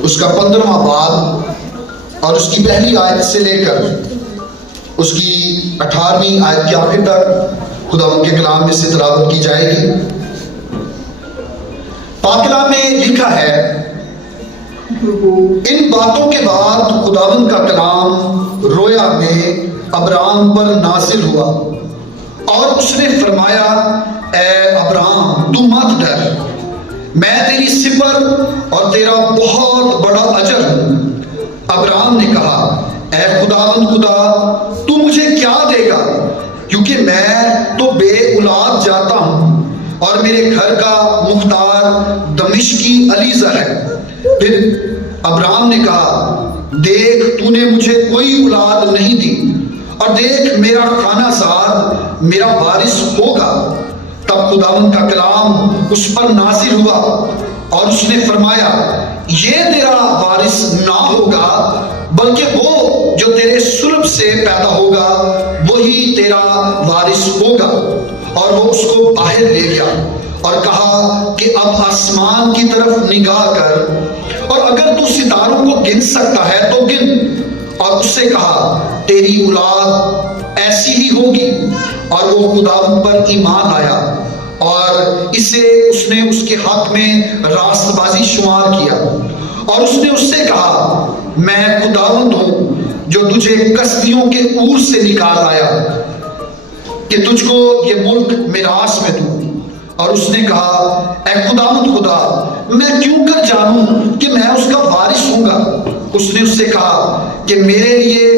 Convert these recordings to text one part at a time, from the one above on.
اس کا 15واں باب اور اس کی پہلی آیت سے لے کر اس کی 18ویں آیت کے آخر تک خداوند کے کلام میں سے تلاوت کی جائے گی۔ پاک کلام میں لکھا ہے، ان باتوں کے بعد خداوند کا کلام رویا میں ابرام پر نازل ہوا اور اس نے فرمایا، اے ابرام تو مت ڈر، میں تیری سپر اور تیرا بہت بڑا اجر ہوں۔ ابرام نے کہا، اے خداوند خدا تو مجھے کیا دے گا، کیونکہ میں تو بے اولاد جاتا ہوں اور میرے گھر کا مختار دمشقی علیزر ہے۔ پھر ابرام نے کہا، دیکھ تو نے مجھے کوئی اولاد نہیں دی اور دیکھ میرا خانہ زاد میرا وارث ہوگا۔ تب خداوند کا کلام اس پر نازل ہوا اور اس نے فرمایا، یہ تیرا وارث نہ ہوگا بلکہ وہ جو تیرے صلب سے پیدا ہوگا وہی تیرا وارث ہوگا۔ اور وہ اس کو باہر لے گیا اور کہا کہ اب آسمان کی طرف نگاہ کر اور اگر تو ستاروں کو گن سکتا ہے تو گن۔ اور اس سے کہا، تیری اولاد ایسی ہی ہوگی۔ اور وہ خداوند پر ایمان آیا اور اسے اس نے اس کے حق میں راست بازی شمار کیا۔ اور اس نے اس سے کہا، میں خداوند ہوں جو تجھے کسدیوں کے اور سے نکال آیا کہ تجھ کو یہ ملک میراث میں دوں۔ اور اس نے کہا، اے خداوند خدا میں کیوں کر جانوں کہ میں اس کا وارث ہوں گا؟ اس نے اس سے کہا کہ میرے لیے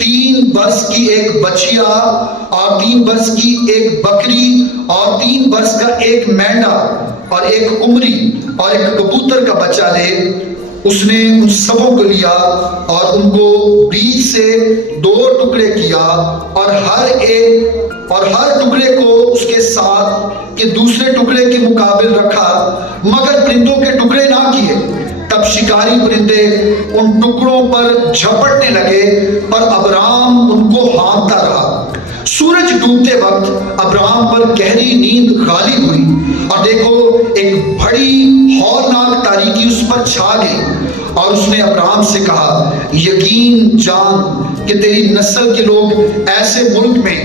3 برس کی ایک بچیا اور 3 برس کی ایک بکری اور 3 برس کا ایک مینڈا اور ایک قمری اور ایک کبوتر کا بچہ لے۔ اس نے ان سبوں کو لیا اور ان کو بیچ سے 2 ٹکڑے کیا اور ہر ٹکڑے کو اس کے ساتھ کہ دوسرے ٹکڑے کے مقابل رکھا، مگر پرندوں کے ٹکڑے نہ کیے۔ تب شکاری پرندے ان ٹکڑوں پر جھپٹنے لگے پر ابرام ان کو ہانکتا رہا۔ سورج ڈوبتے وقت ابرام پر گہری نیند غالب ہوئی اور دیکھو ایک بڑی ہولناک تاریکی اس پر چھا گئی۔ اور اس نے ابرام سے کہا، یقین جان کہ تیری نسل کے لوگ ایسے ملک میں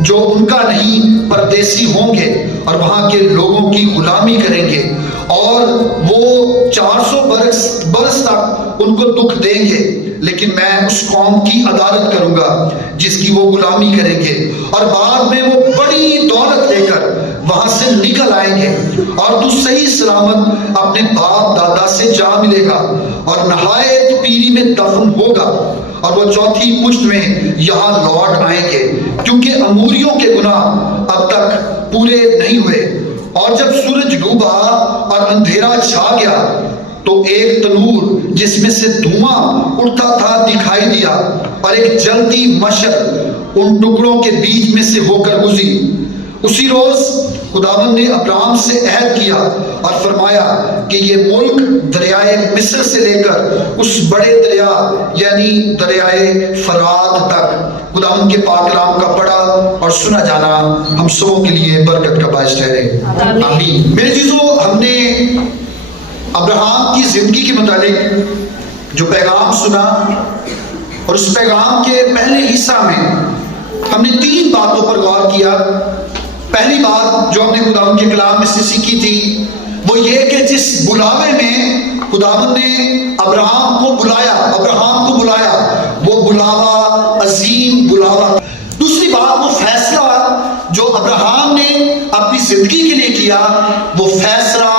جو ان کا نہیں پردیسی ہوں گے اور وہاں کے لوگوں کی غلامی کریں گے، اور وہ 400 برس تک ان کو دکھ دیں گے، لیکن میں اس قوم کی عدالت کروں گا جس کی وہ غلامی کریں گے، اور بعد میں وہ بڑی دولت لے کر وہاں سے نکل آئیں گے، اور تو صحیح سلامت اپنے باپ دادا سے جا ملے گا اور نہایت پیری میں دفن ہوگا، اور وہ 4تھی پشت میں یہاں لوٹ آئیں گے، کیونکہ اموریوں کے گناہ اب تک پورے نہیں ہوئے۔ اور جب سورج ڈوبا اور اندھیرا چھا گیا تو ایک تنور جس میں سے دھواں اڑتا تھا دکھائی دیا، اور ایک جلتی مشعل ان ٹکڑوں کے بیچ میں سے ہو کر گزری۔ اسی روز خداوند نے ابرام سے عہد کیا اور فرمایا کہ یہ ملک دریائے مصر سے لے کر اس بڑے دریا یعنی دریائے فرات تک خداوند کے پاک کلام کا پڑھا اور سنا جانا ہم سبوں کے لیے برکت کا باعث ٹھہرے، آمین۔ میرے عزیزو، ہم نے ابراہیم کی زندگی کے متعلق جو پیغام سنا اور اس پیغام کے پہلے حصہ میں ہم نے 3 باتوں پر غور کیا۔ پہلی بات جو ہم نے خداوند کے کلام میں سے سیکھی تھی وہ یہ کہ جس بلاوے میں خداوند نے ابراہیم کو بلایا وہ بلاوا عظیم بلاوا۔ دوسری بات، وہ فیصلہ جو ابراہیم نے اپنی زندگی کے لیے کیا وہ فیصلہ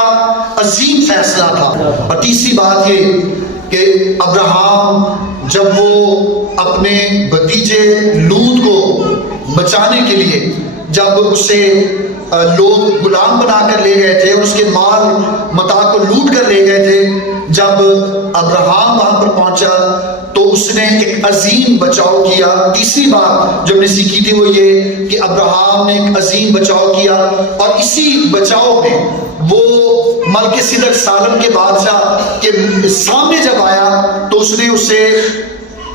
عظیم فیصلہ تھا۔ اور تیسری بات یہ کہ ابراہیم جب وہ اپنے بھتیجے لوط کو بچانے کے لیے جب اسے لوگ غلام بنا کر لے گئے تھے اور اس کے مال متاع کو لوٹ کر لے گئے تھے، جب ابراہیم وہاں پر پہنچا تو اس نے ایک عظیم بچاؤ کیا۔ تیسری بات جو ہم نے سیکھی تھی وہ یہ کہ ابراہیم نے ایک عظیم بچاؤ کیا، اور اسی بچاؤ میں وہ ملک صدق سالم کے بادشاہ کے سامنے جب آیا تو اس نے اسے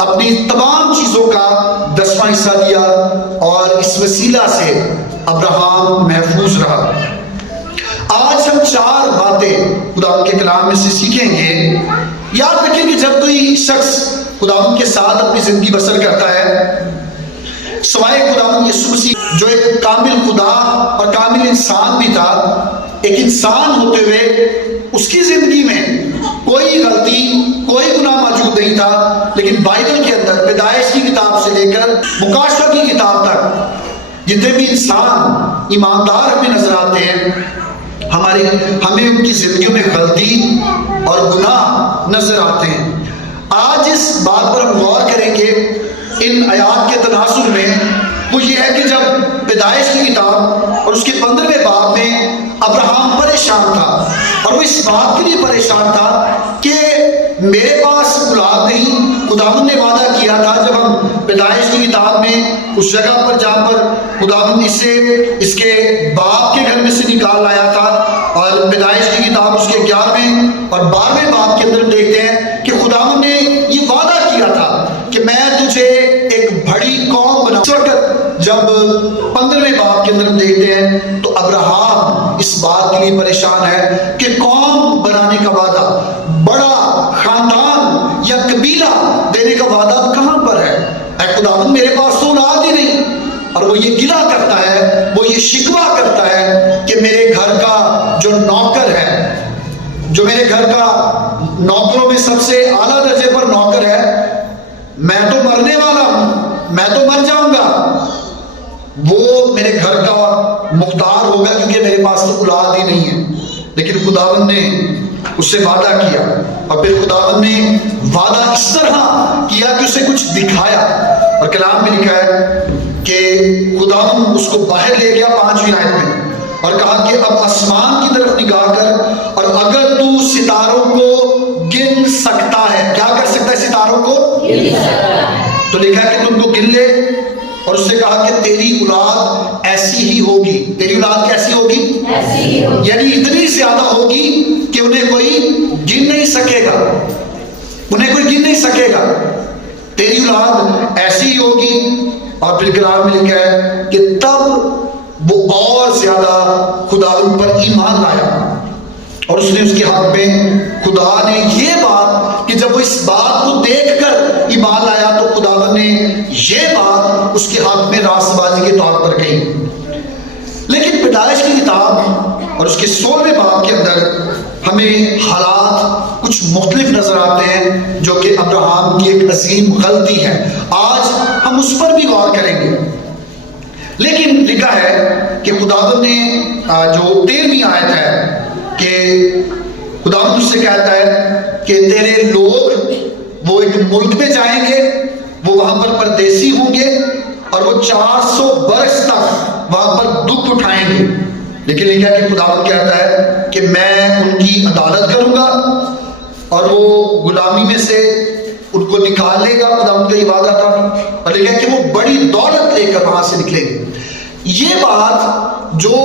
اپنی تمام چیزوں کا 10واں حصہ دیا، اور اس وسیلہ سے ابراہیم محفوظ رہا۔ آج ہم 4 باتیں خدا کے کلام میں سے سیکھیں گے یاد رکھیں کہ جب کوئی شخص خداوند کے ساتھ اپنی زندگی بسر کرتا ہے، سوائے خداوند یسوع مسیح جو ایک کامل خدا اور کامل انسان بھی تھا، ایک انسان ہوتے ہوئے اس کی زندگی میں کوئی غلطی، کوئی گناہ موجود نہیں تھا، لیکن بائبل کے اندر پیدائش کی کتاب سے لے کر مکاشفہ کی کتاب تک جتنے بھی انسان ایماندار ہمیں نظر آتے ہیں، ہمیں ان کی زندگیوں میں غلطی اور گناہ نظر آتے ہیں۔ آج اس بات پر ہم غور کریں گے ان آیات کے تناسب میں، وہ یہ ہے کہ جب پیدائش کی کتاب اور اس کے 15ویں باب میں ابراہیم پریشان تھا، اور وہ اس بات کے لیے پریشان تھا کہ میرے پاس اولاد نہیں۔ خداوند نے وعدہ کیا تھا، جب ہم پیدائش کی کتاب میں اس جگہ پر جہاں پر خداوند اسے اس کے باپ کے گھر میں سے نکال لایا تھا، اور پیدائش کی کتاب اس کے 11ویں اور 12ویں باب کے اندر دیکھتے ہیں کہ خداوند نے یہ وعدہ کیا تھا کہ میں تجھے ایک بڑی قوم بناؤں۔ اس وقت جب 15ویں باب کے اندر دیکھتے ہیں تو ابراہیم اس بات کے لیے پریشان ہے کہ قوم بنانے کا وعدہ، بڑا خاندان یا قبیلہ دینے کا وعدہ کہاں پر ہے؟ اے خداوند، میرے پاس تو اولاد ہی نہیں۔ اور وہ یہ گلہ کرتا ہے، وہ یہ شکوہ کرتا ہے کہ میرے گھر کا جو نوکر ہے، جو میرے گھر کا نوکروں میں سب سے اعلیٰ درجے پر نوکر ہے، میں تو مرنے والا ہوں، میں تو مر جاؤں گا، وہ میرے گھر کا مختار ہوگا کیونکہ میرے پاس تو اولاد ہی نہیں ہے۔ لیکن خداوند نے اس سے وعدہ کیا، اور پھر خداوند نے وعدہ اس طرح کیا کہ اسے کچھ دکھایا، اور کلام میں لکھا ہے کہ خداوند اس کو باہر لے گیا 5ویں آیت میں، اور کہا کہ اب آسمان کی طرف نگاہ کر، اور اگر تو ستاروں کو گن سکتا ہے، کیا کر سکتا ہے؟ ستاروں کو گن سکتا ہے، تو لکھا ہے کہ تم کو گن لے، اور اس سے کہا کہ تیری اولاد ایسی ہی ہوگی۔ تیری اولاد کیسی ہوگی؟ ایسی ہی ہوگی، یعنی اتنی زیادہ ہوگی کہ انہیں کوئی گن نہیں سکے گا، انہیں کوئی گن نہیں سکے گا، تیری اولاد ایسی ہی ہوگی۔ اور پھر کلام میں لکھا ہے کہ تب وہ اور زیادہ خداوند پر ایمان لایا، اور اس نے اس کے حق میں خدا نے یہ بات کہ جب وہ اس بات کو دیکھ کر ایمان لایا تو خداوند نے یہ بات اس کے حق میں راست بازی کے طور پر کہی۔ لیکن پیدائش کی کتاب اور اس کے 16ویں باب کے اندر ہمیں حالات کچھ مختلف نظر آتے ہیں جو کہ ابراہیم کی ایک عظیم غلطی ہے۔ آج ہم اس پر بھی غور کریں گے۔ لیکن لکھا ہے کہ خداوند نے جو 13ویں آیت ہے کہ خداوند اس سے کہتا ہے کہ تیرے لوگ وہ ایک ملک میں جائیں گے، وہ وہاں پر پردیسی ہوں گے، اور وہ 400 برس تک وہاں پر دکھ اٹھائیں گے۔ لیکن لکھا ہے کہ خداوند کہتا ہے کہ میں ان کی عدالت کروں گا، اور وہ غلامی میں سے ان کو نکال لے گا۔ خداوند کا یہ وعدہ تھا، اور لکھا ہے کہ وہ بڑی دولت لے کر وہاں سے نکلیں گے۔ یہ بات جو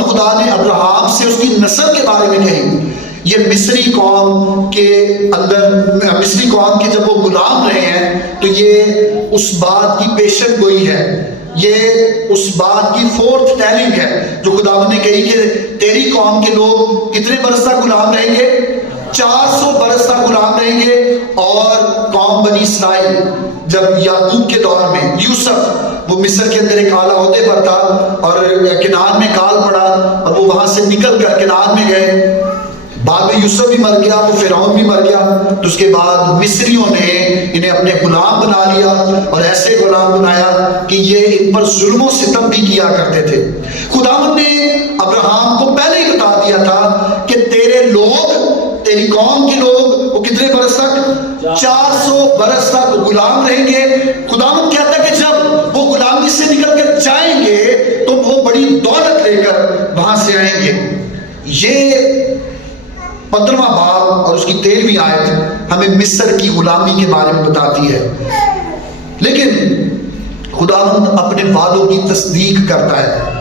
خدا نے ابراہیم سے اس کی نسل کے بارے میں کہی، یہ مصری قوم کے اندر، مصری قوم کے جب وہ غلام رہے ہیں تو یہ اس بات کی پیشن گوئی ہے، یہ اس بات کی فورتھ ٹیلنگ ہے جو خداوند نے کہی کہ تیری قوم کے لوگ کتنے برس تک غلام رہیں گے؟ 400 برس تک غلام رہیں گے۔ اور قوم بنی اسرائیل جب یعقوب کے دور میں یوسف وہ مصر کے اندر ایک اعلیٰ عہدے پر تھا اور کنعان میں کال پڑا اور وہ وہاں سے نکل کر کنعان میں گئے، بعد میں یوسف بھی مر گیا، وہ فرعون بھی مر گیا، تو اس کے بعد مصریوں نے انہیں اپنے غلام بنا لیا اور ایسے غلام بنایا کہ یہ ان پر ظلم و ستم بھی کیا کرتے تھے۔ خداوند نے ابراہیم کو پہلے ہی بتا دیا تھا کہ تیرے لوگ، تیری قوم کے لوگ وہ کتنے برس تک؟ 400 برس تک غلام رہیں گے۔ خداوند کہتا ہے کہ جب وہ غلامی سے نکل کر جائیں گے تو وہ بڑی دولت لے کر وہاں سے آئیں گے۔ یہ 15واں باب اور اس کی 13ویں آیت ہمیں مصر کی غلامی کے بارے میں بتاتی ہے۔ لیکن خداوند اپنے وعدوں کی تصدیق کرتا ہے۔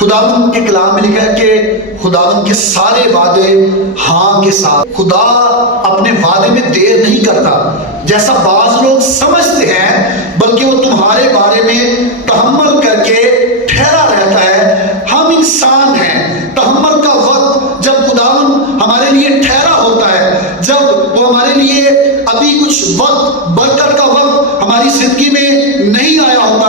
خداوند کے کلام میں لکھا ہے کہ خداوند کے سارے وعدے ہاں کے ساتھ، خدا اپنے وعدے میں دیر نہیں کرتا جیسا بعض لوگ سمجھتے ہیں، بلکہ وہ تمہارے بارے میں تحمل کر کے ٹھہرا رہتا ہے۔ ہم انسان ہیں، تحمل کا وقت جب خداوند ہمارے لیے ٹھہرا ہوتا ہے، جب وہ ہمارے لیے ابھی کچھ وقت، برکت کا وقت ہماری زندگی میں نہیں آیا ہوتا،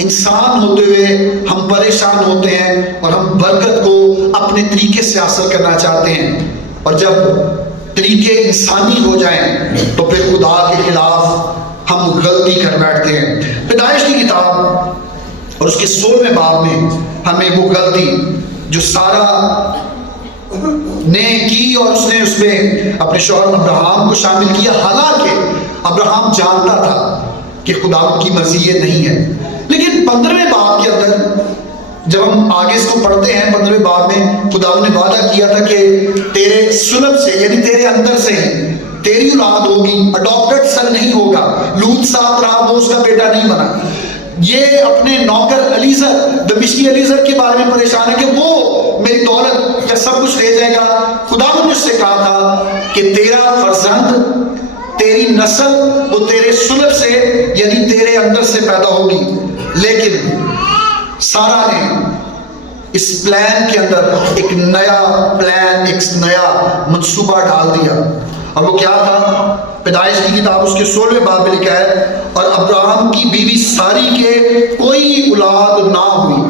انسان ہوتے ہوئے ہم پریشان ہوتے ہیں اور ہم برکت کو اپنے طریقے سے حاصل کرنا چاہتے ہیں، اور جب طریقے انسانی ہو جائیں تو پھر خدا کے خلاف ہم غلطی کر بیٹھتے ہیں۔ پیدائش کی کتاب اور اس کے 16ویں باب میں ہمیں وہ غلطی جو سارہ نے کی اور اس میں اپنے شوہر ابراہم کو شامل کیا، حالانکہ ابراہم جانتا تھا کہ خدا کی مرضی یہ نہیں ہے، لیکن 15ویں باب کے اندر جب ہم آگے اس کو پڑھتے ہیں، 15ویں باب میں خدا نے وعدہ کیا تھا کہ تیرے سلب سے، یعنی تیرے اندر سے تیری اولاد ہوگی، اڈاپٹڈ سن نہیں ہوگا۔ لوط ساتھ رہا، وہ اس کا بیٹا نہیں بنا۔ یہ اپنے نوکر علیزر، دمشقی علیزر کے بارے میں پریشان ہے کہ وہ میری دولت یا سب کچھ لے جائے گا۔ خدا نے مجھ سے کہا تھا کہ تیرا فرزند، تیری نسل وہ تیرے سلب سے، یعنی تیرے اندر سے پیدا ہوگی۔ لیکن سارا نے اس پلان کے اندر ایک نیا پلان، ایک نیا منصوبہ ڈال دیا، اور وہ کیا تھا؟ پیدائش کی کتاب اس کے 16ویں باب میں لکھا ہے، اور ابراہم کی بیوی ساری کے کوئی اولاد نہ ہوئی،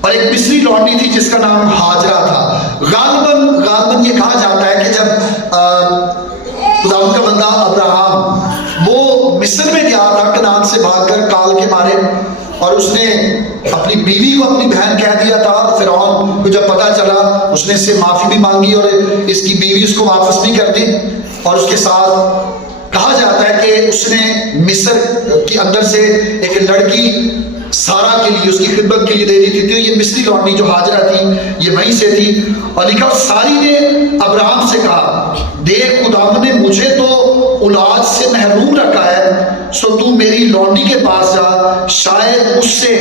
اور ایک مصری لونڈی تھی جس کا نام ہاجرہ تھا۔ غالباً یہ کہا جاتا ہے کہ جب خدا کا بندہ ابراہم وہ مصر میں گیا تھا کنعان سے بھاگ کر کال کے مارے، اور اس نے اپنی بیوی کو اپنی بہن کہہ دیا تھا، اور فرعون کو جب پتا چلا اس نے اس سے معافی بھی مانگی اور اس کی بیوی اس کو واپس بھی کر دی، اور اس کے ساتھ کہا جاتا ہے کہ اس نے مصر کے اندر سے ایک لڑکی سارا کے لیے، اس کی خدمت کے لیے دے دی تھی، تو یہ مصری لونڈی جو ہاجرہ تھی یہ وہیں سے تھی۔ اور لکھا ساری نے ابراہم سے کہا، دیکھ خدا نے مجھے تو اولاد سے محروم رکھا ہے، سو تو میری لونڈی کے پاس جا، شاید اس سے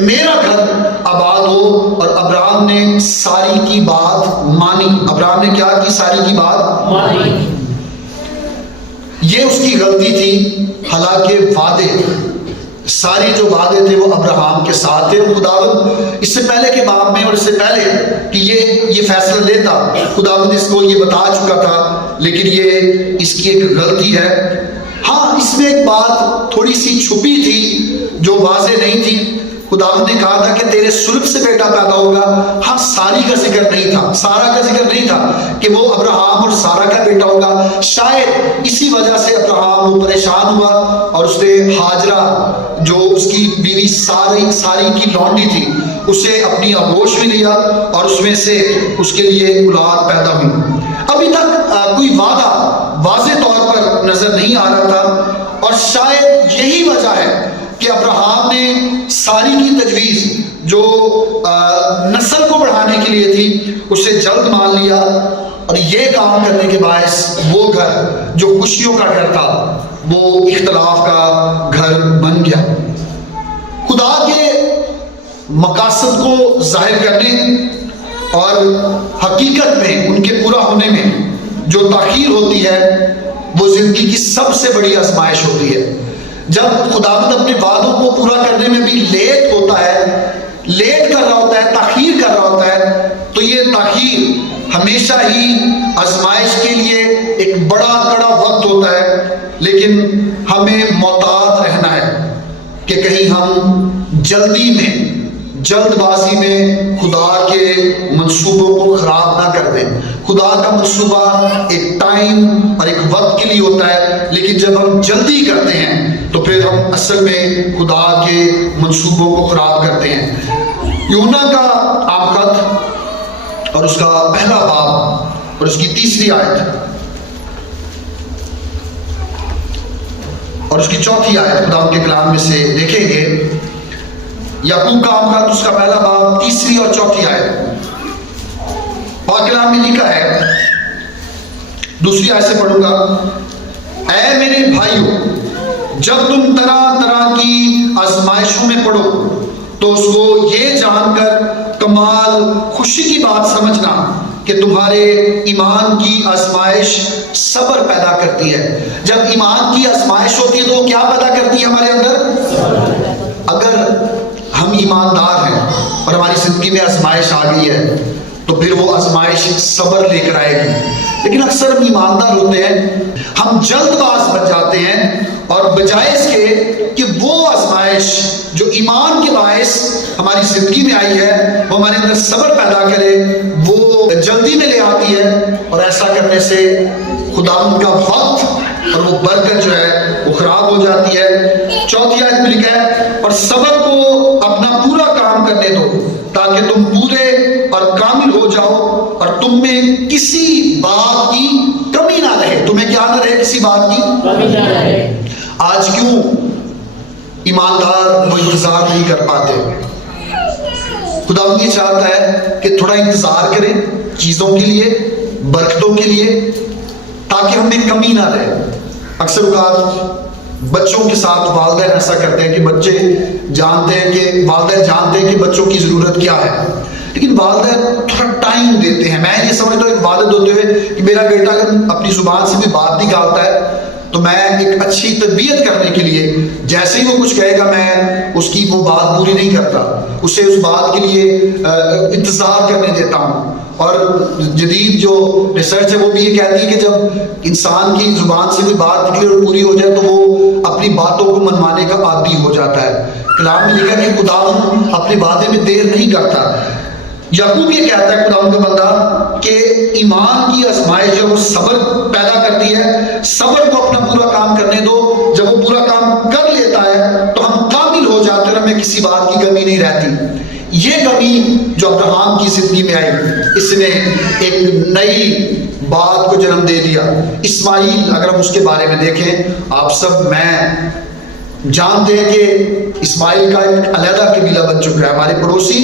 میرا گھر آباد ہو۔ اور ابراہم نے ساری کی بات مانی۔ ابراہم نے کیا کی؟ ساری کی بات مانی۔ یہ اس کی غلطی تھی، حالانکہ وعدے، ساری جو وعدے تھے وہ ابراہم کے ساتھ تھے۔ خداوند اس سے پہلے کے باب میں اور اس سے پہلے کہ یہ فیصلہ لیتا، خداوند اس کو یہ بتا چکا تھا، لیکن یہ اس کی ایک غلطی ہے۔ ہاں، اس میں ایک بات تھوڑی سی چھپی تھی جو واضح نہیں تھی۔ خداوند نے کہا تھا کہ تیرے سلب سے بیٹا پیدا ہوگا۔ ہاں، ساری کا ذکر نہیں تھا، سارا کا ذکر نہیں تھا کہ وہ ابراہم اور سارا کا بیٹا ہوگا۔ شاید اسی وجہ سے ابراہم وہ پریشان ہوا اور اس نے ہاجرہ جو اس کی بیوی ساری کی لونڈی تھی اسے اپنی آغوش میں لیا، اور اس میں سے اس کے لیے اولاد پیدا ہوئی۔ ابھی تک کوئی وعدہ واضح طور پر نظر نہیں آ رہا تھا، اور شاید یہی وجہ ہے کہ ابراہم نے ساری کی تجویز جو نسل کو بڑھانے کے لیے تھی اسے جلد مان لیا، اور یہ کام کرنے کے باعث وہ گھر جو خوشیوں کا گھر تھا وہ اختلاف کا گھر بن گیا۔ خدا کے مقاصد کو ظاہر کرنے اور حقیقت میں ان کے پورا ہونے میں جو تاخیر ہوتی ہے وہ زندگی کی سب سے بڑی آزمائش ہوتی ہے۔ جب خداوند اپنے وعدوں کو پورا کرنے میں بھی لیٹ ہوتا ہے، لیٹ کر رہا ہوتا ہے، تاخیر کر رہا ہوتا ہے، تو یہ تاخیر ہمیشہ ہی آزمائش کے لیے ایک بڑا کڑا وقت ہوتا ہے۔ لیکن ہمیں محتاط رہنا ہے کہ کہیں ہم جلدی میں، جلد بازی میں خدا کے منصوبوں کو خراب نہ کر دیں۔ خدا کا منصوبہ ایک ٹائم اور ایک وقت کے لیے ہوتا ہے، لیکن جب ہم جلدی کرتے ہیں تو پھر ہم اصل میں خدا کے منصوبوں کو خراب کرتے ہیں۔ یوحنا کا عام خط اور اس کا پہلا باب اور اس کی 3 آیت اور اس کی 4 آیت خدا کے کلام میں سے دیکھیں گے۔ یعقوب کا عام خط اس کا پہلا باب 3 اور 4 آیت، پاک کلام میں لکھا ہے، 2 آیت سے پڑھوں گا۔ اے میرے بھائیو، جب تم طرح طرح کی آزمائشوں میں پڑو تو اس کو یہ جان کر کمال خوشی کی بات سمجھنا کہ تمہارے ایمان کی آزمائش صبر پیدا کرتی ہے۔ جب ایمان کی آزمائش ہوتی ہے تو وہ کیا پیدا کرتی ہے ہمارے اندر؟ اگر ہم ایماندار ہیں اور ہماری زندگی میں آزمائش آ گئی ہے تو پھر وہ آزمائش صبر لے کر آئے گی۔ لیکن اکثر ہم ایماندار ہوتے ہیں، ہم جلد باز بن جاتے ہیں، اور بجائے اس کے کہ وہ آزمائش جو ایمان کے باعث ہماری زندگی میں آئی ہے وہ ہمارے اندر صبر پیدا کرے، وہ جلدی میں لے آتی ہے، اور ایسا کرنے سے خداوند کا وقت اور وہ برکت جو ہے وہ خراب ہو جاتی ہے۔ چوتھی آیت میں لکھا ہے اور صبر کو اپنا پورا کام کرنے دو تاکہ تم پورے اور کامل ہو جاؤ اور تم میں کسی بات کی کمی نہ رہے۔ تمہیں کیا نہ رہے؟ کسی بات کی کمی نہ رہے۔ آج کیوں ایماندار وہ انتظار نہیں کر پاتے؟ خداوند یہ چاہتا ہے کہ تھوڑا انتظار کریں چیزوں کے لیے، برکتوں کے لیے، تاکہ ہمیں کمی نہ رہے۔ اکثر اوقات بچوں کے ساتھ والدین ایسا کرتے ہیں کہ بچے جانتے ہیں کہ والدین جانتے ہیں کہ بچوں کی ضرورت کیا ہے، لیکن والدین تھوڑا ٹائم دیتے ہیں۔ میں یہ سمجھتا ہوں ایک والد ہوتے ہوئے کہ میرا بیٹا اگر اپنی زبان سے بھی بات نکالتا ہے تو میں ایک اچھی تربیت کرنے کے لیے جیسے ہی وہ کچھ کہے گا میں اس کی وہ بات پوری نہیں کرتا، اسے اس بات کے لیے انتظار کرنے دیتا ہوں۔ اور جدید جو ریسرچ ہے وہ بھی یہ کہتی ہے کہ جب انسان کی زبان سے کوئی بات نکلے اور پوری ہو جائے تو وہ اپنی باتوں کو منوانے کا عادی ہو جاتا ہے۔ کلام میں لکھا کہ خداوند اپنی باتیں میں دیر نہیں کرتا۔ یعقوب یہ کہتا ہے خداوند کا بندہ کہ ایمان کی آزمائش جو وہ صبر پیدا کرتی ہے، صبر کو اپنا پورا کام کرنے دو۔ جب وہ پورا کام کر لیتا ہے تو ہم کامل ہو جاتے ہیں اور ہمیں کسی بات کی کمی نہیں رہتی۔ یہ کمی جو ابراہیم کی زندگی میں آئی، اس نے ایک نئی بات کو جنم دے دیا۔ اسماعیل، اگر ہم اس کے بارے میں دیکھیں، آپ سب میں جانتے ہیں کہ اسماعیل کا ایک علیحدہ قبیلہ بن چکا ہے۔ ہمارے پڑوسی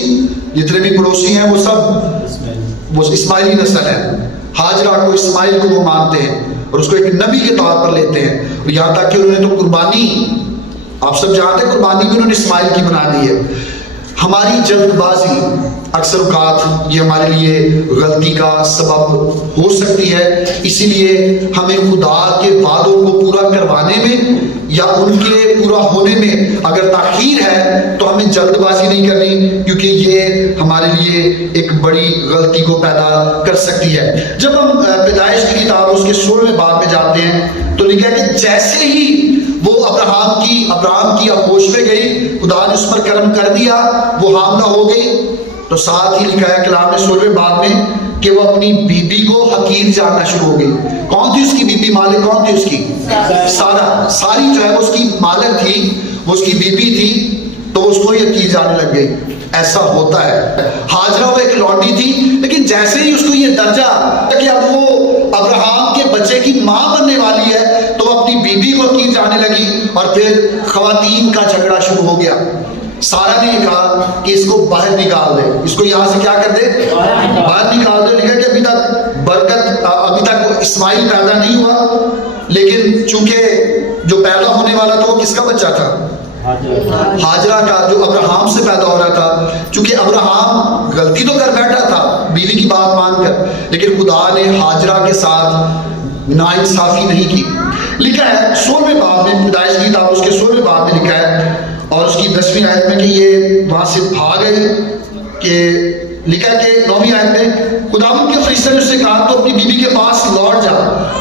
جتنے بھی پڑوسی ہیں وہ سب وہ اسماعیلی نسل ہے۔ ہاجرہ کو، اسماعیل کو وہ مانتے ہیں اور اس کو ایک نبی کے طور پر لیتے ہیں، اور یہاں تک کہ انہوں نے تو قربانی، آپ سب جانتے ہیں قربانی بھی انہوں نے اسماعیل کی بنا دی ہے۔ ہماری جلد بازی اکثر اوقات یہ ہمارے لیے غلطی کا سبب ہو سکتی ہے، اسی لیے ہمیں خدا کے وعدوں کو پورا کروانے میں یا ان کے پورا ہونے میں اگر تاخیر ہے تو ہمیں جلد بازی نہیں کرنی، کیونکہ یہ ہمارے لیے ایک بڑی غلطی کو پیدا کر سکتی ہے۔ جب ہم پیدائش کی کتاب اس کے 16ویں باب میں جاتے ہیں تو لکھا ہے کہ جیسے ہی وہ ابراہیم کی آغوش میں گئی، خدا نے اس پر کرم کر دیا، وہ حاملہ ہو گئی، تو ساتھ ہی لکھا ہے کلام میں 16ویں باب میں کہ وہ اپنی بیوی کو حقیر جاننا شروع ہو گئی۔ کون تھی اس کی بیوی؟ مالک کون تھی اس کی؟ سارہ۔ ساری جو ہے وہ اس کی مالک تھی، وہ اس کی بیوی تھی، تو اس کو یہ حقیر جاننے لگ گئی۔ ایسا ہوتا ہے۔ ہاجرہ وہ ایک لونڈی تھی، لیکن جیسے ہی اس کو یہ درجہ کہ اب وہ ابراہیم کے بچے کی ماں بننے والی ہے تو وہ اپنی بیوی کو حقیر جاننے لگی، اور پھر خواتین کا جھگڑا شروع ہو گیا۔ سارہ نے یہ کہا کہ اس کو باہر نکال دے، اس کو یہاں سے کیا کر دے؟ باہر نکال دے۔ لکھا کہ ابھی تک برکت، ابھی تک اسماعیل پیدا نہیں ہوا، لیکن چونکہ جو پیدا ہونے والا تھا وہ کس کا بچہ تھا؟ ہاجرہ کا، جو ابراہیم سے پیدا ہو رہا تھا۔ چونکہ ابراہیم غلطی تو کر بیٹھا تھا بیوی کی بات مان کر، لیکن خدا نے ہاجرہ کے ساتھ ناانصافی نہیں کی۔ لکھا ہے 16ویں باب میں، پیدائش کی کتاب اس کے 16ویں باب میں لکھا ہے اور اس کی 10ویں آیت میں کہ یہ وہاں سے بھاگ گئی، کہ لکھا ہے کہ 9ویں آیت میں خداوند کے فرشتے نے اس سے کہا تو اپنی بیوی کے پاس لوٹ جا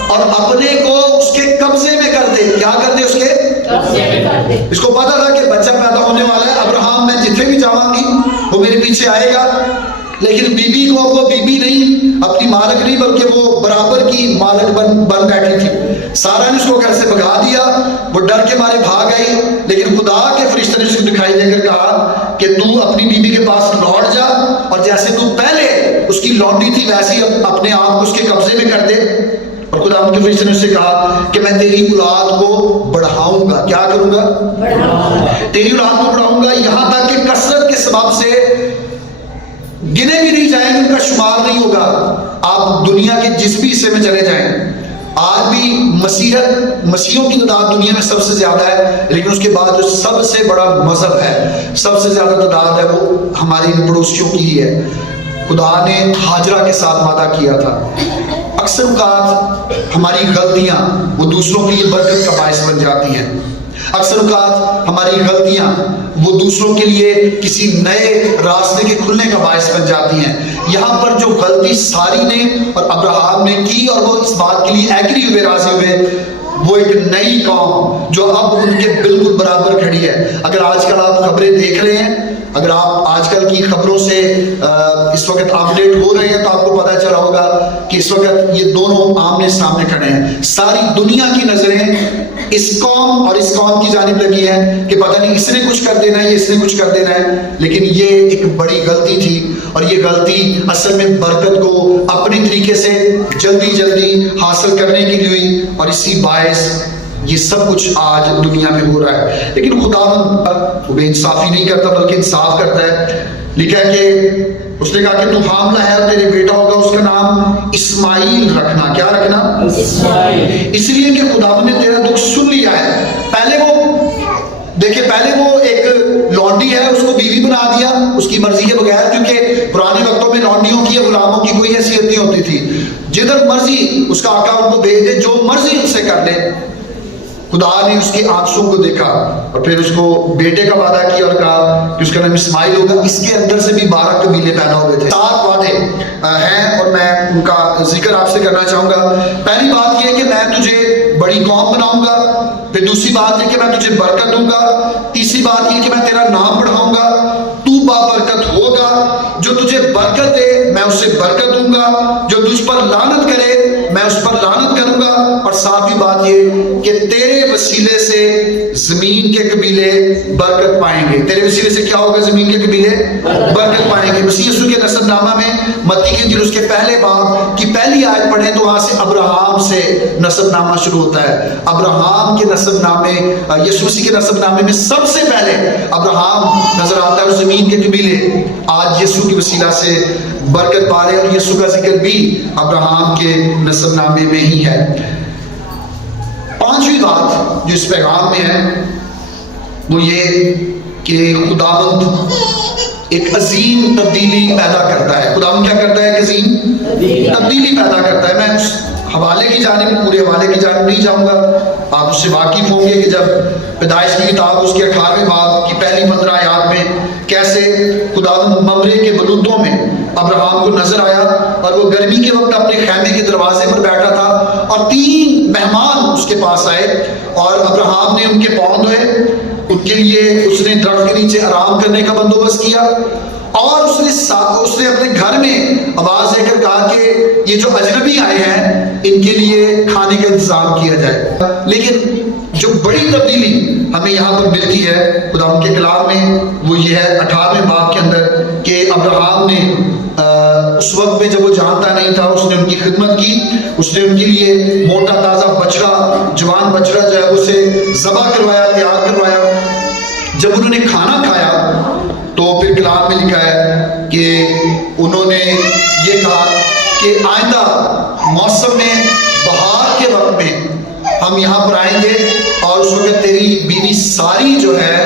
اور اپنے کو اس کے قبضے میں کر دے۔ کیا کر دے؟ اس کے قبضے میں کر دے۔ اس کو پتا تھا کہ بچہ پیدا ہونے والا ہے، ابراہیم میں جتنے بھی جاؤں گی وہ میرے پیچھے آئے گا، لیکن بیوی کو وہ بیوی نہیں، اپنی مالک نہیں، بلکہ وہ برابر کی مالک بن بیٹھی تھی۔ سارہ نے اس کو گھر سے بھگا دیا، وہ ڈر کے مارے بھاگ گئی، لیکن خدا کے فرشتے نے اس کو دکھائی دے کر کہا کہ تو اپنی بیوی کے پاس لوٹ جا، اور جیسے تو پہلے اس کی لونڈی تھی ویسے ہی اپنے آپ کو اس کے قبضے میں کر دے۔ اور خدا کے فرشتے نے اس سے کہا کہ میں تیری اولاد کو بڑھاؤں گا۔ کیا کروں گا؟ تیری اولاد کو بڑھاؤں گا، یہاں تک کہ کثرت کے سبب سے گنے بھی نہیں جائیں گے، ان کا شمار نہیں ہوگا۔ آپ دنیا کے جس بھی حصے میں چلے جائیں، آج بھی مسیحوں کی تعداد دنیا میں سب سے زیادہ ہے، لیکن اس کے بعد جو سب سے بڑا مذہب ہے، سب سے زیادہ تعداد ہے، وہ ہمارے پڑوسیوں کی ہی ہے۔ خدا نے ہاجرہ کے ساتھ وعدہ کیا تھا۔ اکثر اوقات ہماری غلطیاں وہ دوسروں کے لیے برکت کا باعث بن جاتی ہیں۔ اکثر اوقات ہماری غلطیاں وہ دوسروں کے لیے کسی نئے راستے کے کھلنے کا باعث بن جاتی ہیں۔ یہاں پر جو غلطی ساری نے اور ابراہیم نے کی اور وہ اس بات کے لیے ایگری ہوئے، راضی ہوئے، وہ ایک نئی قوم جو اب ان کے بالکل برابر کھڑی ہے۔ اگر آج کل آپ خبریں دیکھ رہے ہیں، اگر آپ آج کل کی خبروں سے اس وقت اپڈیٹ ہو رہے ہیں تو آپ کو پتہ چلا ہوگا کہ اس وقت یہ دونوں آمنے سامنے کھڑے ہیں۔ ساری دنیا کی نظریں اس قوم اور اس قوم کی جانب لگی ہے کہ پتہ نہیں اس نے کچھ کر دینا ہے، یہ اس نے کچھ کر دینا ہے، لیکن یہ ایک بڑی غلطی تھی، اور یہ غلطی اصل میں برکت کو اپنی طریقے سے جلدی حاصل کرنے کے لیے ہوئی، اور اسی باعث یہ سب کچھ آج دنیا میں ہو رہا ہے۔ لیکن خداوند وہ بے انصافی نہیں کرتا بلکہ انصاف کرتا ہے۔ لکھا ہے کہ اس نے کہا کہ تو حاملہ ہے اور تیرے بیٹا ہوگا، اس کا نام اسماعیل رکھنا۔ کیا رکھنا؟ اسماعیل۔ اس لیے کہ خداوند نے تیرا دکھ سن لیا ہے۔ پہلے وہ ایک لونڈی ہے، اس کو بیوی بنا دیا اس کی مرضی کے بغیر، کیونکہ پرانے وقتوں میں لونڈیوں کی یا غلاموں کی کوئی حیثیت نہیں ہوتی تھی۔ جدھر مرضی اس کا آقا ان کو بھیج دے، جو مرضی ان سے کر لے۔ خدا نے اس کے آنسوں کو دیکھا اور پھر اس کو بیٹے کا وعدہ کیا اور کہا کہ اس کا نام اسماعیل ہوگا۔ اس کے اندر سے بھی 12 قبیلے پیدا ہوئے تھے۔ 7 وعدے ہیں اور میں ان کا ذکر آپ سے کرنا چاہوں گا۔ پہلی بات یہ کہ میں تجھے بڑی قوم بناؤں گا، پھر دوسری بات یہ کہ میں تجھے برکت دوں گا، تیسری بات یہ کہ میں تیرا نام بڑھاؤں گا، تو بابرکت ہوگا، جو تجھے برکت دے میں اسے برکت دوں گا، جو تجھ پر لعنت کرے میں اس پر لعنت کروں گا، اور ساتویں بات یہ کہ تیرے وسیلے سے زمین کے قبیلے برکت پائیں گے۔ تیرے وسیلے سے کیا ہوگا؟ زمین کے قبیلے برکت پائیں گے۔ مسیح یسوع کے نسب نامہ میں متی کی انجیل اس کے پہلے باب کی پہلی آیت پڑھیں تو وہاں سے ابراہیم سے نسب نامہ شروع ہوتا ہے۔ ابراہیم کے نسب نامے، یسوع مسیح کے نسب نامے میں سب سے پہلے ابراہیم نظر آتا ہے اور زمین کے قبیلے آج یسوع کی وسیلہ سے برکت پا رہے ہیں، اور یسوع کا ذکر بھی ابراہیم کے نسب نامے میں ہی ہے۔ پانچویں بات جو اس پیغام میں ہے وہ یہ کہ خداوند ایک عظیم تبدیلی پیدا کرتا ہے۔ خداوند کیا کرتا ہے؟ ایک عظیم تبدیلی پیدا کرتا ہے۔ میں اس حوالے کی جانب، پورے حوالے کی جانب نہیں جاؤں گا، آپ اس سے واقف ہوں گے کہ جب پیدائش کی کتاب اس کے 18ویں باب کی پہلی 15 آیات میں کیسے خداوند ممرے کے بلوتوں میں ابراہیم کو نظر آیا، اور وہ گرمی کے وقت اپنے خیمے کے دروازے پر بیٹھا تھا، اور 3 مہمان اس کے پاس آئے اور ابراہیم نے ان کے پاؤں دھوئے، ان کے لیے اس نے درخت کے نیچے آرام کرنے کا بندوبست کیا، اور اس نے اپنے گھر میں آواز دے کر کہا کہ یہ جو اجنبی آئے ہیں ان کے لیے کھانے کا انتظام کیا جائے۔ لیکن جو بڑی تبدیلی ہمیں یہاں پر ملتی ہے خدا ان کے کلام میں وہ یہ ہے 18ویں باب کے اندر کہ ابراہیم نے اس وقت میں جب وہ جانتا نہیں تھا اس نے ان کی خدمت کی، اس نے ان کے لیے موٹا تازہ بچڑا، جوان بچڑا جو ہے اسے ذبح کروایا، تیار کروایا۔ جب انہوں نے کھانا کھایا تو پھر کلام میں لکھا ہے کہ انہوں نے یہ کہا کہ آئندہ موسم میں بہار کے وقت میں ہم یہاں پر آئیں گے اور اس وقت تیری بیوی ساری جو ہے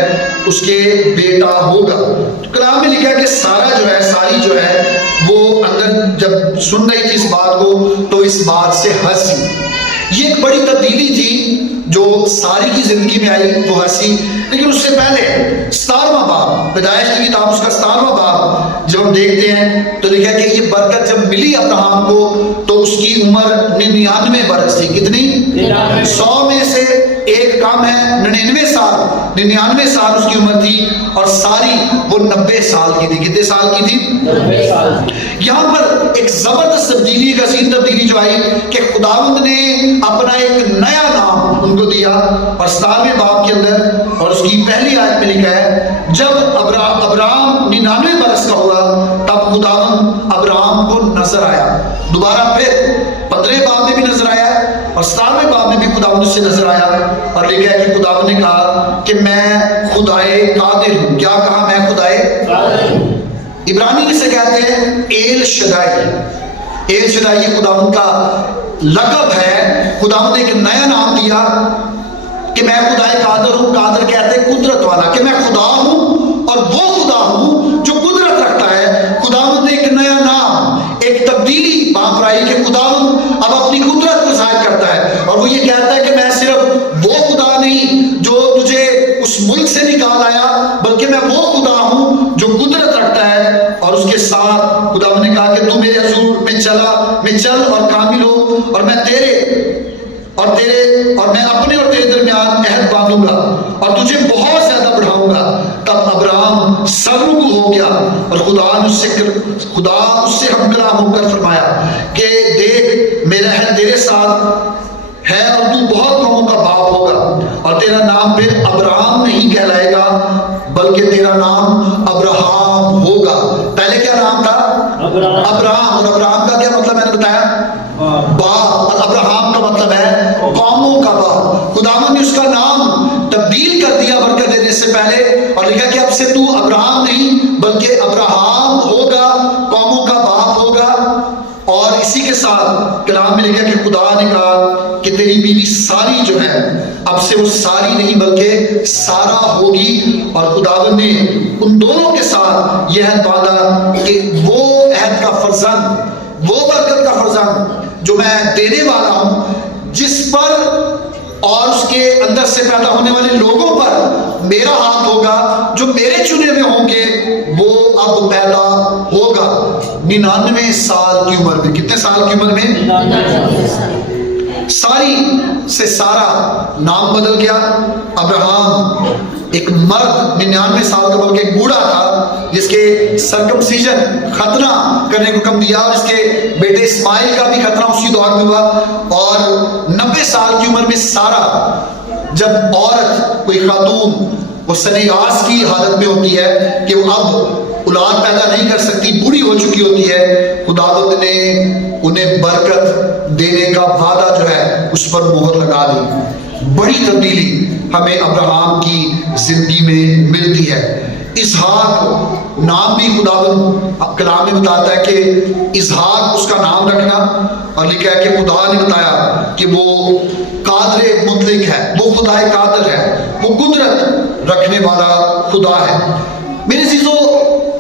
اس کے بیٹا ہوگا۔ تو کلام میں لکھا ہے کہ ساری جو ہے وہ اندر جب سن رہی تھی اس بات کو تو اس بات سے ہنسی۔ یہ ایک بڑی تبدیلی تھی جو ساری کی زندگی میں آئی، وہ ہنسی۔ لیکن اس سے پہلے 17واں باب، پیدائش کی کتاب اس کا 17واں باب جب ہم دیکھتے ہیں تو لکھا ہے کہ یہ برکت جب ملی ابراہیم کو تو اس کی عمر 99 برس تھی۔ کتنی؟ 100 میں سے ایک کم ہے، 99 سال اس کی عمر تھی، اور ساری وہ 90 سال کی تھی۔ کتنے سال کی تھی؟ 90 سال۔ یہاں پر ایک زبردست تبدیلی، ایک عظیم تبدیلی جو آئی کہ خداوند نے اپنا ایک نیا نام ان کو دیا، اور 17ویں باب کے اندر اور اس کی پہلی آیت میں لکھا ہے جب ابراہیم 99 برس کا ہوا تب خداوند ابراہیم کو نظر آیا۔ دوبارہ پھر 15ویں باب میں بھی نظر آیا اور 17ویں باب میں بھی خداوند سے نظر آیا، اور لکھا ہے کہ خداوند نے کہا کہ میں خدائے قادر ہوں۔ کیا کہا؟ میں خدائے قادر ہوں۔ عبرانی میں سے کہتے ہیں ایل شدائی۔ ایل شدائی یہ خداوند کا لقب ہے۔ خداوند نے ایک نیا نام دیا کہ میں خدائے قادر ہوں۔ قادر کہتے ہیں قدرت والا، کہ میں خدا ہوں اور وہ خدا ہوں جو قدرت رکھتا ہے۔ خداوند نے ایک نیا نام، ایک تبدیلی وہاں پر آئی کہ خداوند اب اپنی قدرت کو ظاہر کرتا ہے، اور وہ یہ کہتا ہے کہ میں صرف وہ خدا نہیں جو تجھے اس ملک سے نکال آیا، بلکہ میں وہ خدا ہوں جو قدرت رکھتا ہے۔ اور اس کے ساتھ خدا نے کہا کہ تو میرے حضور میں چل اور کامل ہو، اور میں اپنے اور تیرے درمیان عہد باندھوں گا اور تجھے بہت زیادہ بڑھاؤں گا۔ تب ابراہیم سررگو ہو گیا، اور خدا اس سے ہم کلام ہو کر فرمایا کہ دیکھ میرا عہد تیرے ساتھ ہے اور تو بہت قوموں کا باپ ہوگا، اور تیرا نام پھر ابراہیم نہیں کہلائے گا بلکہ تیرا نام ابراہم ہوگا۔ پہلے کیا نام تھا؟ ابراہم۔ اور ابراہم کا کیا مطلب میں نے بتایا؟ باپ۔ اور ابراہم کا مطلب ہے قوموں کا باپ۔ خداوند نے اس کا نام تبدیل کر دیا برکت دینے سے پہلے، اور لکھا کہ اب سے تو ابراہم نہیں بلکہ ابراہم ہوگا، قوموں کا باپ ہوگا۔ اور اسی کے ساتھ کلام میں لکھا کہ خدا نے کہا کہ تیری بیوی ساری جو ہے اب سے وہ ساری نہیں بلکہ سارا ہوگی۔ اور خداوند نے ان دونوں کے ساتھ یہ عہد باندھا کہ وہ عہد کا فرزند، وہ برکت کا فرزند جو میں دینے والا ہوں، جس پر اور اس کے اندر سے پیدا ہونے والے لوگوں پر میرا ہاتھ ہوگا، جو میرے چنے ہوئے ہوں گے وہ اب پیدا ہوگا 99 سال کی عمر میں۔ کتنے سال کی عمر میں؟ ساری سے سارا نام بدل گیا۔ ابراہم ایک مرد 99 سال کا بلکہ ایک بوڑھا تھا جس کے سرکمسیجن ختنہ کرنے کو حکم دیا، اور اس کے بیٹے اسماعیل کا بھی ختنہ اسی دور میں ہوا۔ اور 90 سال کی عمر میں سارا، جب عورت کوئی خاتون وہ سنیاس کی حالت میں ہوتی ہے کہ وہ اب اولاد پیدا نہیں کر سکتی، بوڑھی ہو چکی ہوتی ہے، خداوند نے انہیں برکت دینے کا وعدہ جو ہے اس پر مہر لگا دی۔ بڑی تبدیلی ہمیں ابراہم کی زندگی میں ملتی ہے۔ اسحاق نام بھی خداوند کلام میں بتاتا ہے کہ اسحاق اس کا نام رکھنا، اور لکھا ہے کہ خدا نے بتایا کہ وہ قادر مطلق ہے، وہ خدا قادر ہے، وہ قدرت رکھنے والا خدا ہے۔ میرے عزیزو،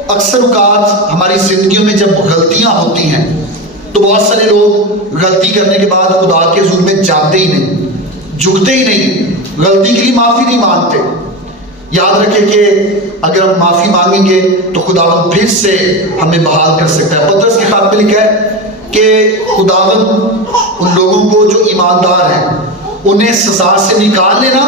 اکثر اوقات ہماری زندگیوں میں جب غلطیاں ہوتی ہیں تو بہت سارے لوگ غلطی کرنے کے بعد خدا کے حضور میں جاتے ہی نہیں، جھکتے ہی نہیں، غلطی کے لیے معافی نہیں مانگتے۔ یاد رکھیں کہ اگر ہم معافی مانگیں گے تو خداوند پھر سے ہمیں بحال کر سکتا ہے۔ پطرس کے خط میں لکھا ہے کہ خداوند ان لوگوں کو جو ایماندار ہیں انہیں سزا سے نکال لینا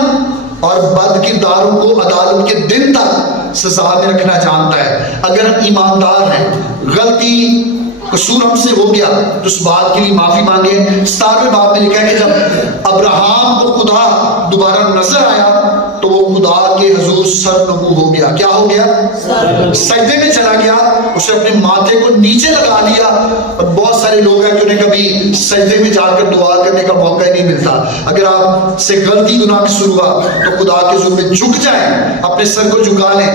اور بد کرداروں کو عدالت کے دن تک سزا میں رکھنا جانتا ہے۔ اگر ہم ایماندار ہیں، غلطی قصور ہم سے ہو گیا تو اس بات کے لیے معافی مانگے۔ 17ویں باب میں لکھا ہے کہ جب ابراہم کو خدا دوبارہ نظر آیا تو وہ خدا کے حضور سرنگو ہو گیا۔ کیا ہو گیا؟ سجدے میں چلا گیا، اسے اپنے ماتھے کو نیچے لگا لیا۔ اور بہت سارے لوگ ہیں کہ انہیں کبھی سجدے میں جا کر دعا کرنے کا موقع ہی نہیں ملتا۔ اگر آپ سے غلطی گناہ قصور ہوا تو خدا کے حضور میں جھک جائیں، اپنے سر کو جھکا لیں۔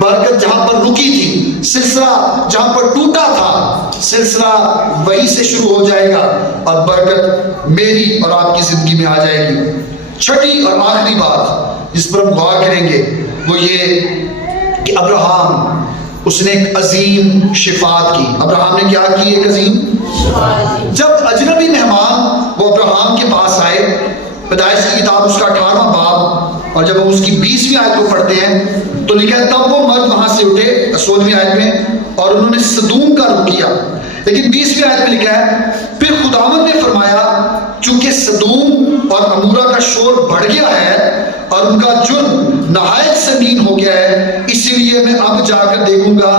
برکت جہاں پر رکی تھی، سلسلہ جہاں پر ٹوٹا تھا، سلسلہ وہیں سے شروع ہو جائے گا اور برکت میری اور آپ کی زندگی میں آ جائے گی۔ چھٹی اور آخری بات جس پر ہم غور کریں گے وہ یہ کہ ابراہم اس نے ایک عظیم شفاعت کی۔ ابراہم نے کیا کی؟ ایک عظیم شفاعت کی۔ جب اجنبی مہمان وہ ابراہم کے پاس آئے، پیدائش کی کتاب اس کا 18واں باب، اور جب ہم اس کی 20ویں آیت کو پڑھتے ہیں تو لکھا ہے تب وہ مرد وہاں سے اٹھے 16ویں آیت میں، اور انہوں نے سدوم کا رخ کیا۔ لیکن 20ویں آیت میں لکھا ہے پھر خداوند نے فرمایا چونکہ سدوم اور عمورہ کا شور بڑھ گیا ہے اور ان کا جرم نہایت سنگین ہو گیا ہے، اسی لیے میں اب جا کر دیکھوں گا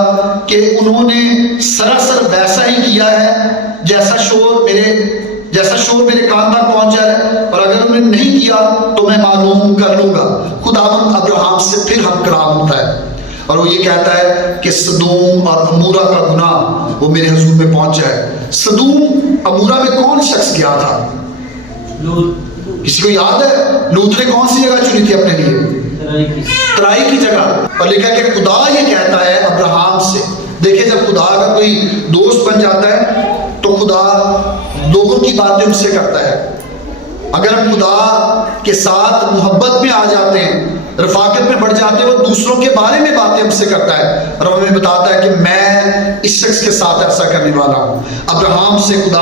کہ انہوں نے سراسر ویسا ہی کیا ہے جیسا شور میرے کان تک پہنچا ہے، اور اگر انہوں نے نہیں کیا تو میں معلوم کر لوں گا۔ خداوند ابراہم سے پھر ہم کلام ہوتا ہے اور وہ یہ کہتا ہے کہ سدوم اور عمورہ کا گناہ وہ میرے حضور میں پہنچا ہے۔ سدوم عمورہ میں کون شخص گیا تھا؟ کسی کو یاد ہے لوط نے کون سی جگہ چنی تھی اپنے لیے؟ ترائی کی جگہ۔ اور لکھا کہ خدا یہ کہتا ہے ابراہم سے، دیکھیں جب خدا کا کوئی دوست بن جاتا ہے تو خدا لوگوں کی باتیں ان سے کرتا ہے۔ اگر ہم خدا کے ساتھ محبت میں آ جاتے ہیں، رفاقت میں بڑھ جاتے ہیں، وہ دوسروں کے بارے میں باتیں ہم سے کرتا ہے اور ہمیں بتاتا ہے کہ میں اس شخص کے ساتھ ایسا کرنے والا ہوں۔ ابراہم سے خدا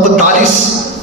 45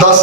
10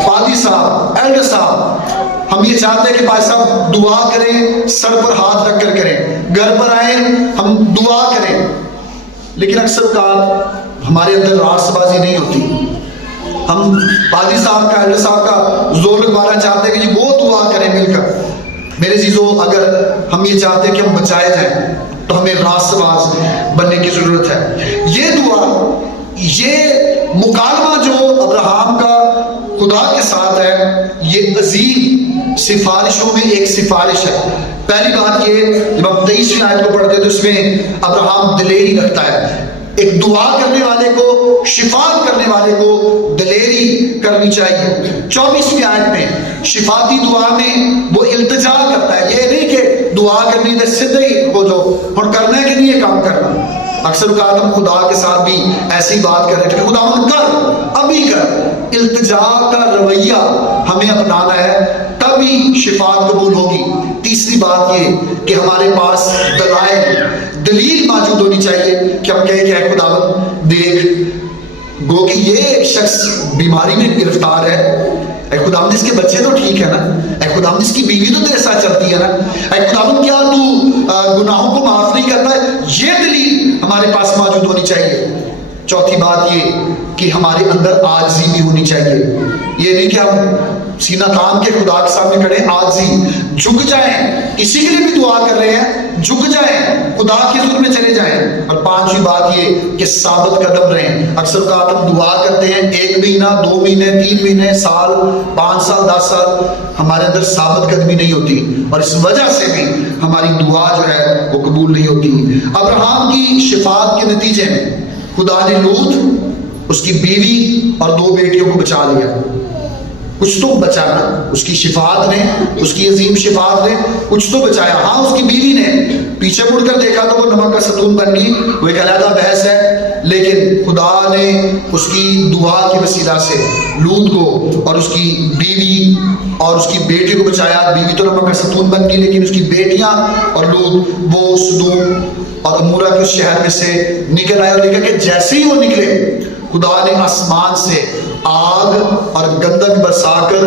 پادری صاحب، ایلڈر صاحب، ہم یہ چاہتے ہیں کہ بھائی صاحب دعا کریں، سر پر ہاتھ رکھ کر کریں، گھر پر آئیں ہم دعا کریں، لیکن اکثر اوقات ہمارے اندر راست بازی نہیں ہوتی. ہم پادری صاحب کا، ایلڈر صاحب کا زور لگوانا چاہتے ہیں کہ جی وہ دعا کریں مل کر. میرے عزیزو، اگر ہم یہ چاہتے ہیں کہ ہم بچائے جائیں تو ہمیں راست باز بننے کی ضرورت ہے. یہ دعا، یہ مکالمہ جو ابراہیم کا خدا کے ساتھ ہے، یہ عظیم سفارشوں میں ایک سفارش ہے. پہلی بات یہ، جب ہم 23ویں آیت کو پڑھتے ہیں تو اس میں ابراہیم دلیری رکھتا ہے. ایک دعا کرنے والے کو، شفاعت کرنے والے کو دلیری کرنی چاہیے. 24ویں آیت میں شفاعتی دعا میں وہ التجا کرتا ہے. یہ نہیں کہ دعا کرنی تو سیدھے ہی ہو جاؤ اور کرنا ہے کہ نہیں یہ کام کرنا. اکثر اوقات ہم خدا کے ساتھ بھی ایسی بات کر رہے ہیں کہ خدا من کر، ابھی کر. التجا کا رویہ ہمیں اپنانا ہے، تبھی شفاعت قبول ہوگی. تیسری بات یہ کہ ہمارے پاس دلیل موجود ہونی چاہیے کہ ہم کہیں کہ اے خداوند دیکھ، گو کہ یہ شخص بیماری میں گرفتار ہے، اے خداوند اس کے بچے تو ٹھیک ہے نا، اے خداوند اس کی بیوی تو تیرے ساتھ چلتی ہے نا، اے خداوند کیا تو گناہوں کو معاف نہیں کرتا ہے. یہ دلیل ہمارے پاس موجود ہونی چاہیے. چوتھی بات یہ کہ ہمارے اندر عاجزی بھی ہونی چاہیے. یہ نہیں کہ ہم سینہ تان کے خدا کے سامنے کھڑے، عاجزی، جھک جائیں. اسی کے لیے بھی دعا کر رہے ہیں، جھک جائیں، خدا کے حضور میں چلے جائیں. اور پانچویں بات یہ کہ ثابت قدم رہیں. اکثر اوقات ہم دعا کرتے ہیں 1 مہینہ، 2 مہینے، 3 مہینے، سال، 5 سال، 10 سال، ہمارے اندر ثابت قدمی نہیں ہوتی، اور اس وجہ سے بھی ہماری دعا جو ہے وہ قبول نہیں ہوتی. ابراہیم کی شفاعت کے نتیجے میں خدا نے لوط، اس کی بیوی اور 2 بیٹیوں کو بچا لیا. کچھ تو بچانا، اس کی شفاعت نے، اس کی عظیم شفاعت نے کچھ تو بچایا. ہاں، اس کی بیوی نے پیچھے مڑ کر دیکھا تو وہ نمک کا ستون بن گئی، وہ ایک علیحدہ بحث ہے، لیکن خدا نے اس کی دعا کی وسیلہ سے لوط کو اور اس کی بیوی اور اس کی بیٹی کو بچایا. بیوی تو نمک کا ستون بن گئی، لیکن اس کی بیٹیاں اور لوط وہ سدوم اور عمورہ کے اس شہر میں سے نکل آئے. اور دیکھا کہ جیسے ہی وہ نکلے، خدا نے آسمان سے آگ اور گندک برسا کر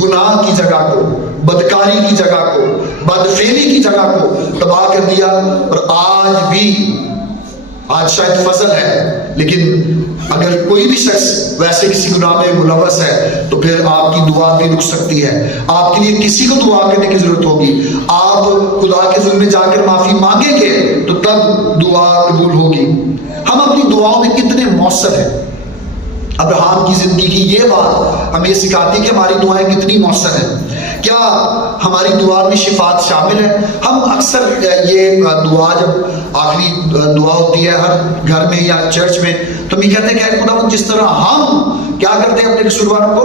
گناہ کی جگہ کو، بدکاری کی جگہ کو، بدفعلی کی جگہ کو تباہ کر دیا. اور آج شاید فضل ہے، لیکن اگر کوئی بھی شخص ویسے کسی گناہ میں ملوث ہے تو پھر آپ کی دعا بھی رک سکتی ہے. آپ کے لیے کسی کو دعا کرنے کی ضرورت ہوگی. آپ خدا کے حضور میں جا کر معافی مانگیں گے تو تب دعا قبول ہوگی. ہم اپنی دعاؤں میں کتنے مؤثر ہیں. ابراہیم کی زندگی کی یہ بات ہمیں یہ سکھاتی کہ ہماری دعائیں کتنی مؤثر ہیں. کیا ہماری دعا میں شفاعت شامل ہے؟ ہم اکثر یہ دعا، جب آخری دعا ہوتی ہے ہر گھر میں یا چرچ میں، تو ہم یہ کہتے ہیں کہ اے خداوند جس طرح ہم کیا کرتے ہیں اپنے قصورواروں کو،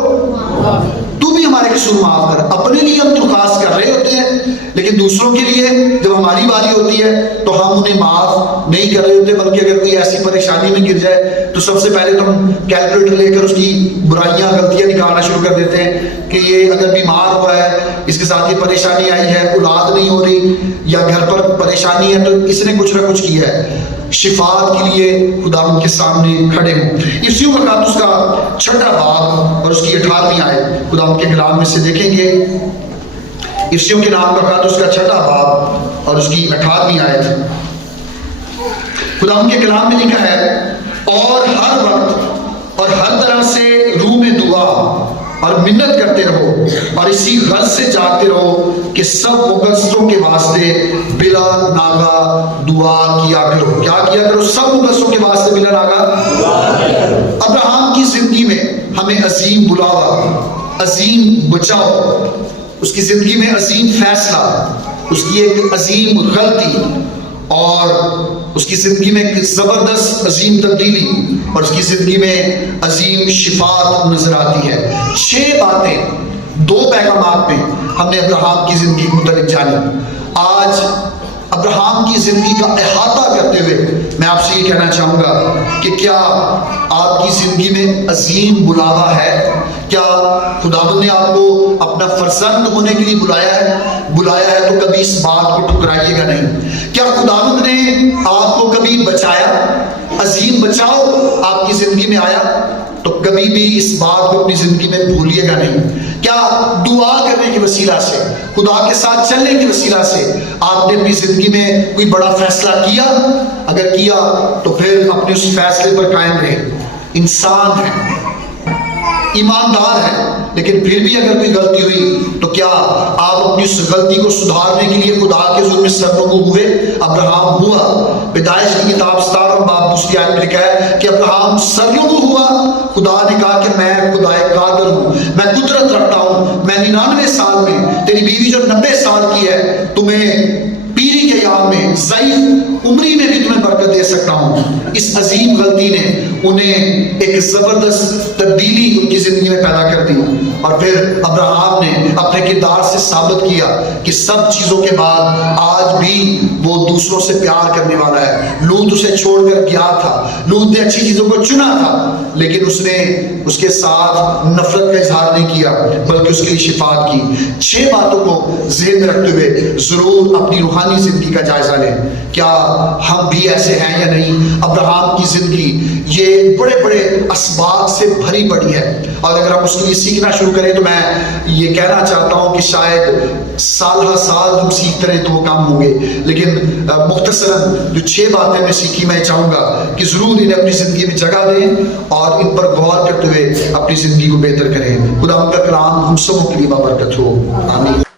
تو بھی ہمارے قصور معاف کر. اپنے لیے ہم درخواست کر رہے ہوتے ہیں، لیکن دوسروں کے لیے جب ہماری باری ہوتی ہے تو ہم انہیں معاف نہیں کر رہے ہوتے، بلکہ اگر کوئی ایسی پریشانی میں گر جائے تو سب سے پہلے تو ہم کیلکولیٹر لے کر اس کی برائیاں، غلطیاں نکالنا شروع کر دیتے ہیں کہ یہ اگر بیمار ہوا ہے، اس کے ساتھ یہ پریشانی آئی ہے، اولاد نہیں ہو رہی، یا گھر پر پریشانی ہے تو اس نے کچھ نہ کچھ کیا ہے. شفاعت کے لیے خدا ان کے سامنے کھڑے ہوں. افسیوں کا خط اس کا 6واں باب اور اس کی 18ویں آیت خدا ان کے کلام میں سے دیکھیں گے. افسیوں کے نام کا خط اس کا 6واں باب اور اس کی 18ویں آیت. خدا ان کے کلام میں لکھا ہے، اور ہر وقت اور ہر طرح سے روح میں دعا اور منت کرتے رہو، اور اسی غرض سے جاگتے رہو کہ سب مقدسوں کے واسطے بلا ناغہ دعا کیا کرو. کیا کیا کرو؟ سب مقدسوں کے واسطے بلا ناغہ. ابراہیم کی زندگی میں ہمیں عظیم بلاوا، عظیم بچاؤ، اس کی زندگی میں عظیم فیصلہ، اس کی ایک عظیم غلطی، اور اس کی زندگی میں ایک زبردست عظیم تبدیلی، اور اس کی زندگی میں عظیم شفاعت نظر آتی ہے. 6 باتیں 2 پیغامات میں ہم نے ابراہیم کی زندگی کو متعلق جانی. آج ابراہیم کی زندگی کا احاطہ کرتے ہوئے میں آپ سے یہ کہنا چاہوں گا کہ کیا آپ کی زندگی میں عظیم بلاوا ہے؟ کیا خداوند نے آپ کو اپنا فرزند ہونے کے لیے بلایا ہے تو کبھی اس بات کو ٹھکرائیے گا نہیں. کیا خداوند نے آپ کو کبھی بچایا؟ عظیم بچاؤ آپ کی زندگی میں آیا تو تو کبھی بھی اس بات کو اپنی زندگی میں بھولیے گا نہیں. کیا دعا کرنے کے وسیلہ سے، خدا کے ساتھ چلنے کے وسیلہ سے آپ نے اپنی زندگی میں کوئی بڑا فیصلہ کیا؟ اگر کیا تو پھر اپنے اس فیصلے پر قائم رہے. انسان ہے، ایماندار ہے، لیکن پھر بھی اگر کوئی غلطی ہوئی تو کیا آپ اپنی اس غلطی کو سدھارنے کے لیے خدا کے حضور میں سرنگو ہوئے؟ ابراہم ہوا. پیدائش کی کتاب 17 باب 2 آیت میں لکھا ہے کہ ابراہم سرنگو ہوا. خدا نے کہا کہ میں خدا قادر ہوں، میں قدرت رکھتا ہوں، میں 99 سال میں، تیری بیوی جو 90 سال کی ہے، تمہیں پیری کے یام میں، ضعیف عمری میں بھی تمہیں برکت دے سکتا ہوں. اس عظیم غلطی نے انہیں ایک زبردست تبدیلی ان کی زندگی میں پیدا کر دی. اور پھر ابراہم نے اپنے کردار سے ثابت کیا کہ سب چیزوں کے بعد آج بھی وہ دوسروں سے پیار کرنے والا ہے. لوط اسے چھوڑ کر گیا تھا، لوط نے اچھی چیزوں کو چنا تھا، لیکن اس نے اس کے ساتھ نفرت کا اظہار نہیں کیا بلکہ اس کے لیے شفاعت کی. 6 باتوں کو ذہن میں رکھتے ہوئے ضرور اپنی روحانی زندگی کا جائزہ لیں. کیا ہم بھی ایسے ہیں یا نہیں؟ ابراہم کی زندگی یہ بڑے بڑے اسباب سے بھری پڑی ہے، اور اگر ہم اس کے لیے سیکھنا شروع کریں تو میں یہ کہنا چاہتا ہوں کہ شاید سال ہر سال ہم سیکھتے رہیں تو وہ کام ہوں گے. لیکن مختصراً جو 6 باتیں میں سیکھی، میں چاہوں گا کہ ضرور انہیں اپنی زندگی میں جگہ دیں اور ان پر غور کرتے ہوئے اپنی زندگی کو بہتر کریں. خدا ان کا کلام ہم سبوں کے لیے بابرکت ہو. آمین.